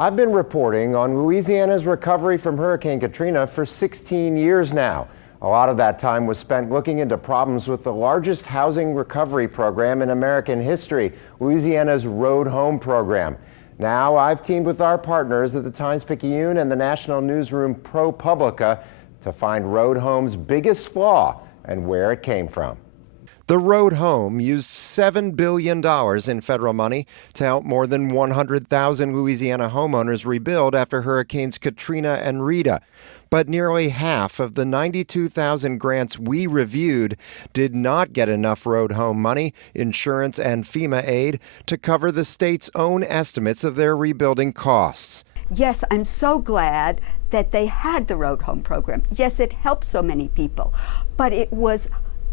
I've been reporting on Louisiana's recovery from Hurricane Katrina for 16 years now. A lot of that time was spent looking into problems with the largest housing recovery program in American history, Louisiana's Road Home program. Now I've teamed with our partners at the Times-Picayune and the national newsroom ProPublica to find Road Home's biggest flaw and where it came from. The Road Home used $7 billion in federal money to help more than 100,000 Louisiana homeowners rebuild after Hurricanes Katrina and Rita. But nearly half of the 92,000 grants we reviewed did not get enough Road Home money, insurance, and FEMA aid to cover the state's own estimates of their rebuilding costs. Yes, I'm so glad that they had the Road Home program. Yes, it helped so many people, but it was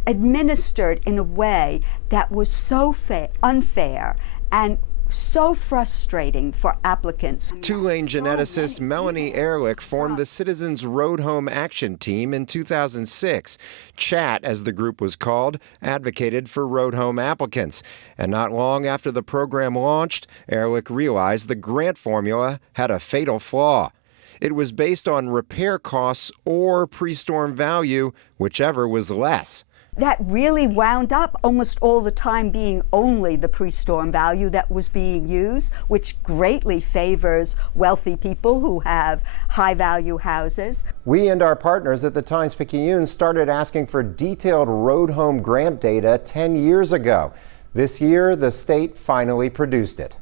administered in a way that was so unfair and so frustrating for applicants. Tulane geneticist Melanie Ehrlich formed the Citizens Road Home Action Team in 2006. CHAT, as the group was called, advocated for road home applicants. And not long after the program launched, Ehrlich realized the grant formula had a fatal flaw. It was based on repair costs or pre-storm value, whichever was less. That really wound up almost all the time being only the pre-storm value that was being used, which greatly favors wealthy people who have high-value houses. We and our partners at the Times-Picayune started asking for detailed road home grant data 10 years ago. This year, the state finally produced it.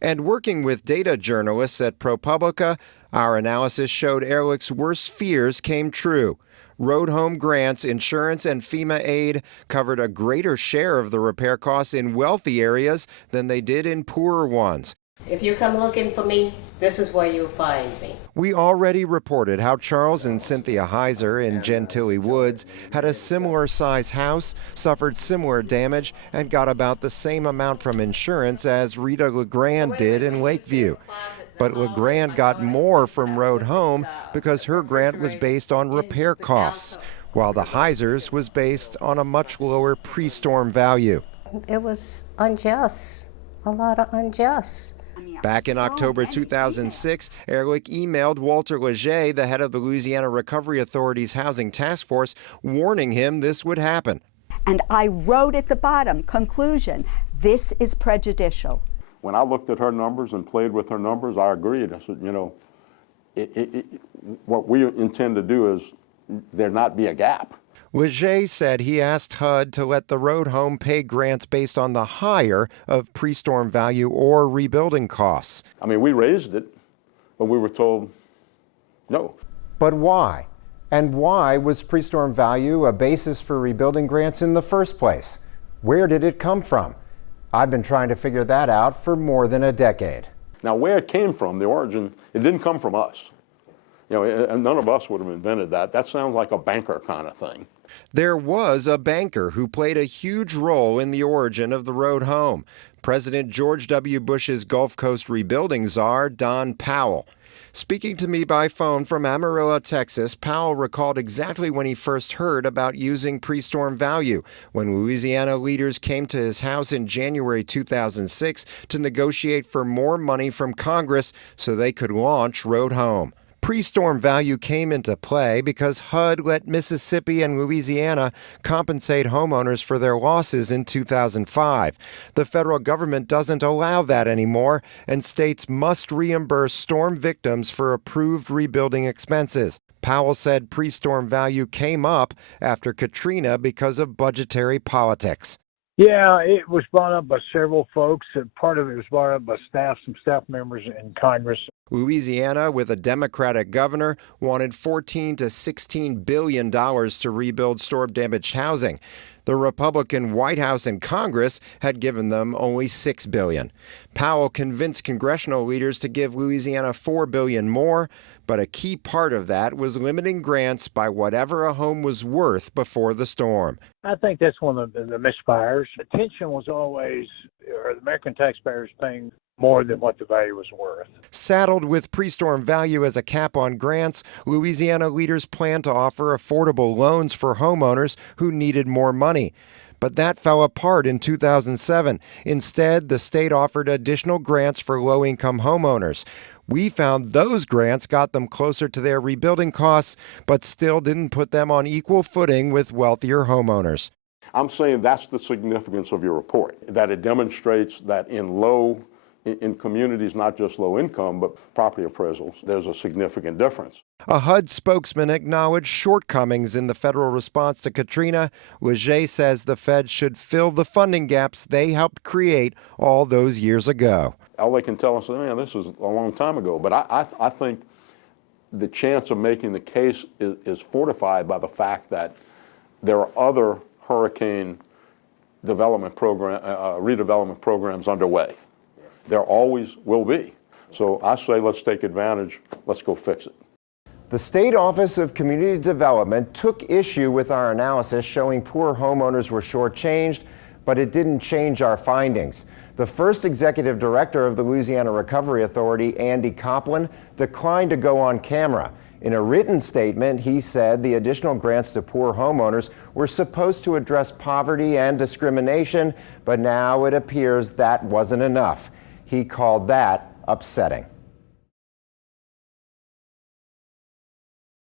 And working with data journalists at ProPublica, our analysis showed Ehrlich's worst fears came true. Road home grants, insurance, and FEMA aid covered a greater share of the repair costs in wealthy areas than they did in poorer ones. If you come looking for me, this is where you'll find me. We already reported how Charles and Cynthia Heiser in Gentilly Woods had a similar size house, suffered similar damage, and got about the same amount from insurance as Rita LeGrand did in Lakeview. But LeGrand got more from Road Home because her grant was based on repair costs, while the Heisers was based on a much lower pre-storm value. It was unjust, a lot of unjust. Back in October 2006, Ehrlich emailed Walter Leger, the head of the Louisiana Recovery Authority's Housing Task Force, warning him this would happen. And I wrote at the bottom, conclusion, this is prejudicial. When I looked at her numbers and played with her numbers, I agreed. I said, you know, what we intend to do is there not be a gap. Leger said he asked HUD to let the Road Home pay grants based on the higher of pre-storm value or rebuilding costs. I mean, we raised it, but we were told no. But why? And why was pre-storm value a basis for rebuilding grants in the first place? Where did it come from? I've been trying to figure that out for more than a decade. Now, where it came from, the origin, it didn't come from us. You know, none of us would have invented that. That sounds like a banker kind of thing. There was a banker who played a huge role in the origin of the Road Home, President George W. Bush's Gulf Coast rebuilding czar, Don Powell. Speaking to me by phone from Amarillo, Texas, Powell recalled exactly when he first heard about using pre-storm value, when Louisiana leaders came to his house in January 2006 to negotiate for more money from Congress so they could launch Road Home. Pre-storm value came into play because HUD let Mississippi and Louisiana compensate homeowners for their losses in 2005. The federal government doesn't allow that anymore, and states must reimburse storm victims for approved rebuilding expenses. Powell said pre-storm value came up after Katrina because of budgetary politics. Yeah, it was brought up by several folks. Part of it was brought up by some staff members in Congress. Louisiana, with a Democratic governor, wanted $14 to $16 billion to rebuild storm-damaged housing. The Republican White House and Congress had given them only $6 billion. Powell convinced congressional leaders to give Louisiana $4 billion more, but a key part of that was limiting grants by whatever a home was worth before the storm. I think that's one of the misfires. Attention was always, or the American taxpayers paying more than what the value was worth. Saddled with pre-storm value as a cap on grants, Louisiana leaders plan to offer affordable loans for homeowners who needed more money. But that fell apart in 2007. Instead, the state offered additional grants for low-income homeowners. We found those grants got them closer to their rebuilding costs, but still didn't put them on equal footing with wealthier homeowners. I'm saying that's the significance of your report, that it demonstrates that in communities, not just low income, but property appraisals, there's a significant difference. A HUD spokesman acknowledged shortcomings in the federal response to Katrina. Leger says the Fed should fill the funding gaps they helped create all those years ago. All they can tell us, man, this is a long time ago. But I think the chance of making the case is fortified by the fact that there are other hurricane redevelopment programs underway. There always will be. So I say let's take advantage, let's go fix it. The State Office of Community Development took issue with our analysis showing poor homeowners were shortchanged, but it didn't change our findings. The first executive director of the Louisiana Recovery Authority, Andy Copeland, declined to go on camera. In a written statement, he said the additional grants to poor homeowners were supposed to address poverty and discrimination, but now it appears that wasn't enough. He called that upsetting.